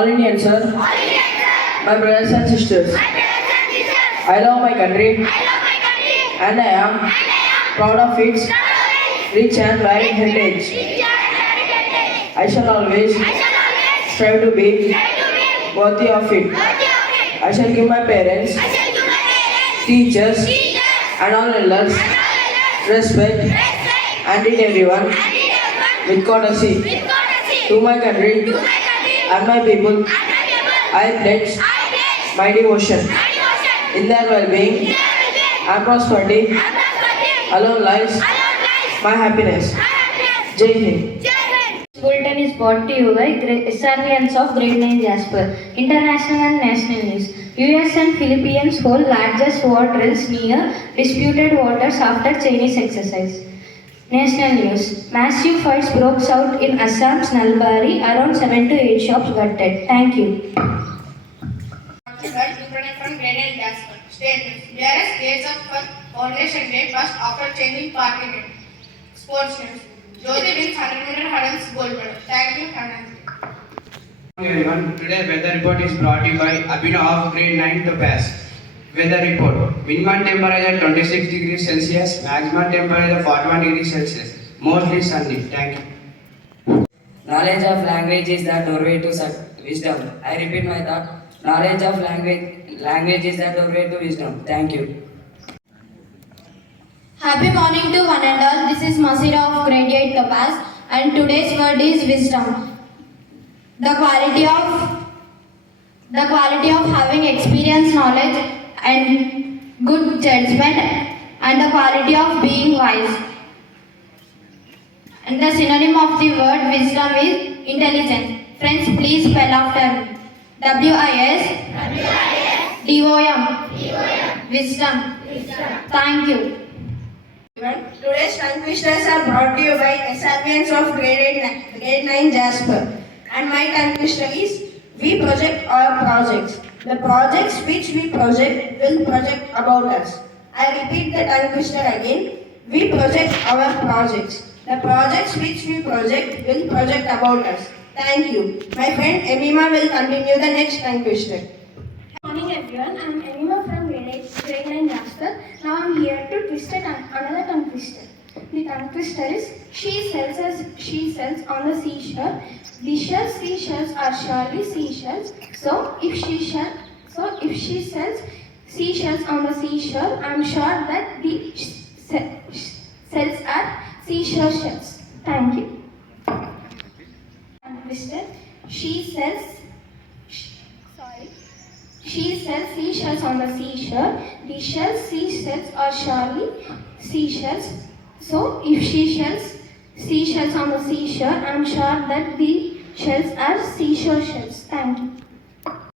All Indians, sir. My brothers and sisters. I love my country. And I am proud of its rich and varied heritage. I shall always strive to be worthy of it. I shall give my parents, teachers, and all elders respect and treat everyone with courtesy. To my country and my people, I pledge my devotion. In their well-being and prosperity alone lies my happiness. Jai Hind. Bulletin is brought to you by SRVNs of Grade 9 Jasper. International and national news. US and Philippines hold largest war drills near disputed waters after Chinese exercise. National news. Massive fires broke out in Assam's Nalbari. Around 7 to 8 shops got dead. Thank you. From Grade 9 Jasper. State news. BRS dates of foundation day first after changing party name. Sports news. Jyoti wins 100-meter hurdles gold medal. Thank you. Have a nice day. Everyone, today weather report is brought to you by Abhinav of Grade 9 to pass. Weather report. Minimum temperature 26 degrees Celsius, maximum temperature 41 degrees Celsius. Mostly sunny. Thank you. Knowledge of language is the doorway to wisdom. I repeat my thought. Knowledge of language is the doorway to wisdom. Thank you. Happy morning to one and all. This is Masira of Grade 8 Topaz, and today's word is wisdom. The quality of having experience, knowledge, and good judgment, and the quality of being wise. And the synonym of the word wisdom is intelligence. Friends, please spell after me. W-I-S-D-O-M. Wisdom. Thank you. Today's tongue twisters are brought to you by SRVNs of Grade 9 Jasper. And my tongue twister is we project our projects. The projects which we project will project about us. I repeat the tongue twister again. We project our projects. The projects which we project will project about us. Thank you. My friend Emima will continue the next tongue twister. Good morning everyone, I am Emima from Grade 9 Jasper. Now I am here to twist another tongue twister. The tongue twister is she sells on the seashore. The seashells are surely seashells. So if she sells seashells on the seashore, I am sure that the shells are seashore shells. Thank you. Tongue twister. She sells seashells on the seashore. The seashells are surely seashells. So if she sells seashells on the seashore, I am sure that the shells are seashore shells. Thank you.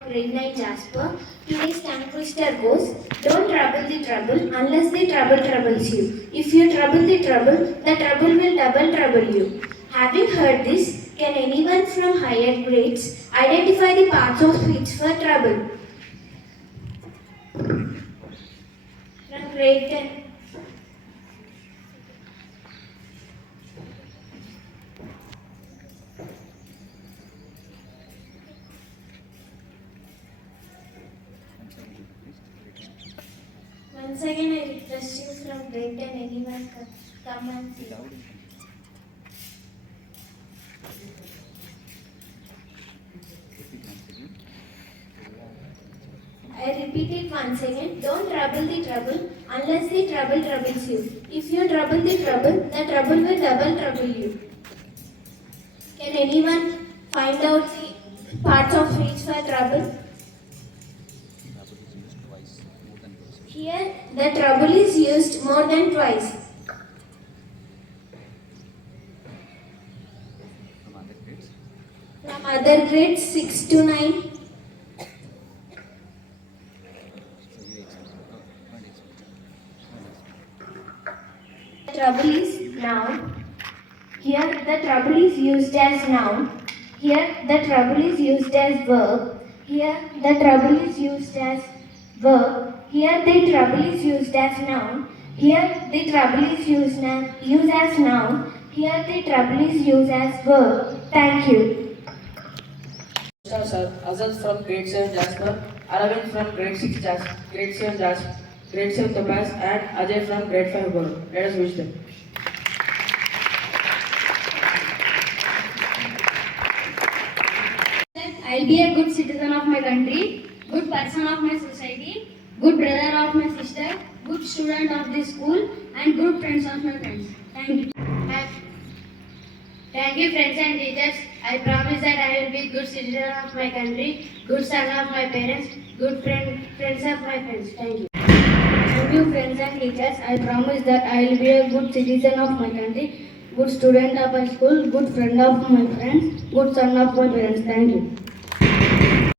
Grade 9 Jasper. Today's tongue twister goes, don't trouble the trouble unless the trouble troubles you. If you trouble the trouble will double trouble you. Having heard this, can anyone from higher grades identify the parts of speech for trouble? From grade 10. Once again, I request you from grade 10, anyone come and see. I repeat it once again. Don't trouble the trouble unless the trouble troubles you. If you trouble the trouble will double trouble you. Can anyone find out the parts of speech for trouble? Here, the trouble is used more than twice. From other grades 6 to 9. The trouble is noun. Here, the trouble is used as noun. Here, the trouble is used as verb. Here, the trouble is used as verb. Here the trouble is used as noun. Here the trouble is used as noun. Here the trouble is used as verb. Thank you. Stars are Azal from grade 7 Jasper, Aravind from grade 6 grade 7 Jasper, grade 7 Topaz, and Ajay from grade 5 Guru. Let us wish them. I'll be a good citizen of my country, good person of my society, good brother of my sister, good student of this school, and good friends of my friends. Thank you. Thank you, friends and teachers. I promise that I will be good citizen of my country, good son of my parents, good friends of my friends. Thank you. Thank you, friends and teachers. I promise that I will be a good citizen of my country, good student of my school, good friend of my friends, good son of my parents. Thank you.